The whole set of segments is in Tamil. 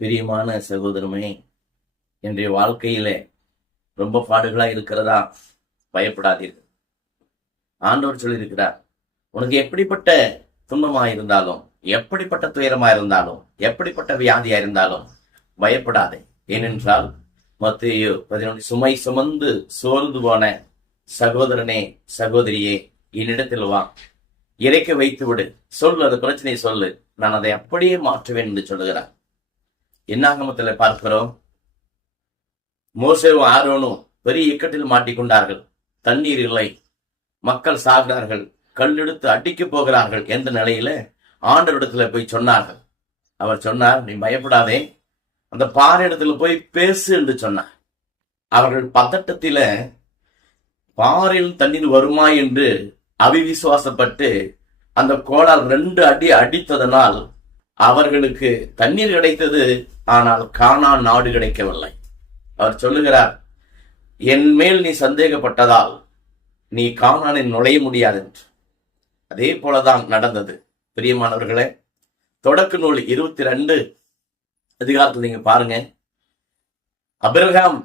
பிரியமான சகோதரமே, என்னுடைய வாழ்க்கையிலே ரொம்ப பாடுகளா இருக்கிறதா? பயப்படாதீர்கள். ஆண்டவர் சொல்லியிருக்கிறார், உனக்கு எப்படிப்பட்ட துன்பமா இருந்தாலும், எப்படிப்பட்ட துயரமா இருந்தாலும், எப்படிப்பட்ட வியாதியா இருந்தாலும் பயப்படாதே. ஏனென்றால் மத்தேயு 11 சுமை சுமந்து சோர்ந்து போன சகோதரனே, சகோதரியே, என்னிடத்தில் வா, இறைக்க வைத்து விடு, சொல்லு, அந்த பிரச்சனையை சொல்லு, நான் அதை அப்படியே மாற்றுவேன் என்று சொல்லுகிறார். என்னாகமத்தில் பார்க்கிறோம், மோசேவும் ஆரோனும் பெரிய இக்கட்டில் மாட்டிக்கொண்டார்கள். தண்ணீர் இல்லை, மக்கள் சாகிறார்கள், கல்லெடுத்து அடிக்க போகிறார்கள் என்ற நிலையில ஆண்டவரிடத்துல போய் சொன்னார்கள். அவர் சொன்னார், நீ பயப்படாதே, அந்த பாறை இடத்துல போய் பேசு என்று சொன்னார். அவர்கள் பதட்டத்தில பாறையில் தண்ணீர் வருமா என்று அவிவிசுவாசப்பட்டு அந்த கோலால் 2 அடி அடித்ததனால் அவர்களுக்கு தண்ணீர் கிடைத்தது, ஆனால் கானான் நாடு கிடைக்கவில்லை. அவர் சொல்லுகிறார், என் மேல் நீ சந்தேகப்பட்டதால் நீ கானானில் நுழைய முடியாது என்று. அதே போலதான் நடந்தது. பிரியமானவர்களே, தொடக்க நூல் 22 அதிகாரத்தில் நீங்க பாருங்க, ஆபிரகாம்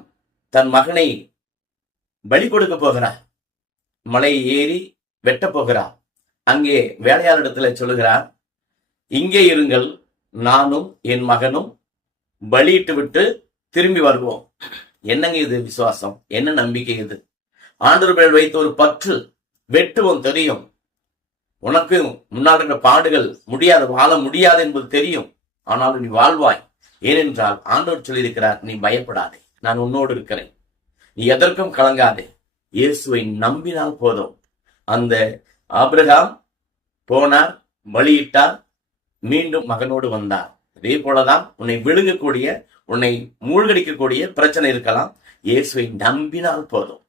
தன் மகனை பலி கொடுக்க போகிறார். மலை ஏறி வெட்ட போகிறார். அங்கே வேலையாளிடத்துல சொல்லுகிறார், இங்கே இருங்கள், நானும் என் மகனும் பலியிட்டு விட்டு திரும்பி வருவோம். என்னங்க இது விசுவாசம்? என்ன நம்பிக்கை இது? ஆண்டவர் மேல் வைத்த ஒரு பற்று. வெட்டுவோம் தெரியும், உனக்கு முன்னால் இருக்கிற பாடுகள் முடியாது, வாழ முடியாது என்பது தெரியும், ஆனாலும் நீ வாழ்வாய். ஏனென்றால் ஆண்டவர் சொல்லியிருக்கிறார், நீ பயப்படாதே, நான் உன்னோடு இருக்கிறேன், நீ எதற்கும் கலங்காதே, இயேசுவை நம்பினால் போதும். அந்த ஆபிரகாம் போனார், பலியிட்டார், மீண்டும் மகனோடு வந்தார். அதே போலதான் உன்னை விழுங்கக்கூடிய, உன்னை மூழ்கடிக்கக்கூடிய பிரச்சனை இருக்கலாம், இயேசுவை நம்பினால் போதும்,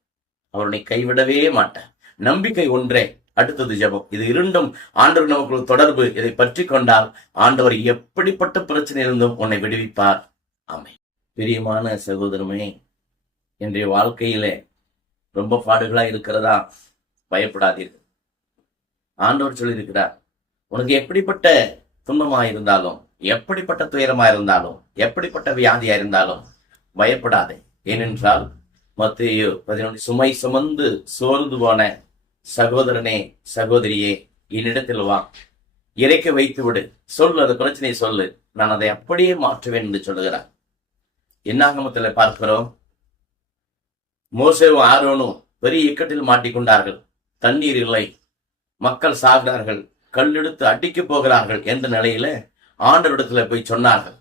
அவருடைய கைவிடவே மாட்டார். நம்பிக்கை ஒன்றே, அடுத்தது ஜெபம். இது இரண்டும் ஆண்டவர் நமக்கு தொடர்பு. இதை பற்றி கொண்டால் ஆண்டவர் எப்படிப்பட்ட பிரச்சனையிலிருந்தும் உன்னை விடுவிப்பார். ஆமென். பிரியமான சகோதரமே, என்னுடைய வாழ்க்கையிலே ரொம்ப பாடுகளா இருக்கிறதா? பயப்படாதீர்கள். ஆண்டவர் சொல்லியிருக்கிறார், உனக்கு எப்படிப்பட்ட துன்பமா இருந்தாலும், எப்படிப்பட்ட துயரமா இருந்தாலும், எப்படிப்பட்ட வியாதியா இருந்தாலும் பயப்படாதே. ஏனென்றால் மத்தேயு 11 சுமை சுமந்து சோர்ந்து போன சகோதரனே, சகோதரியே, என்னிடத்தில் வா, இறைக்க வைத்து விடு, சொல்லு, அந்த பிரச்சனையை சொல்லு, நான் அதை அப்படியே மாற்றுவேன் என்று சொல்லுகிறார். என்னாகமத்தில் பார்க்கிறோம், மோசேவும் ஆரோனும் பெரிய இக்கட்டில் மாட்டிக்கொண்டார்கள். தண்ணீர் இல்லை, மக்கள் சாகிறார்கள், கல்லெடுத்து அடிக்க போகிறார்கள் என்ற நிலையில ஆண்டவரிடத்துல போய் சொன்னார்கள்.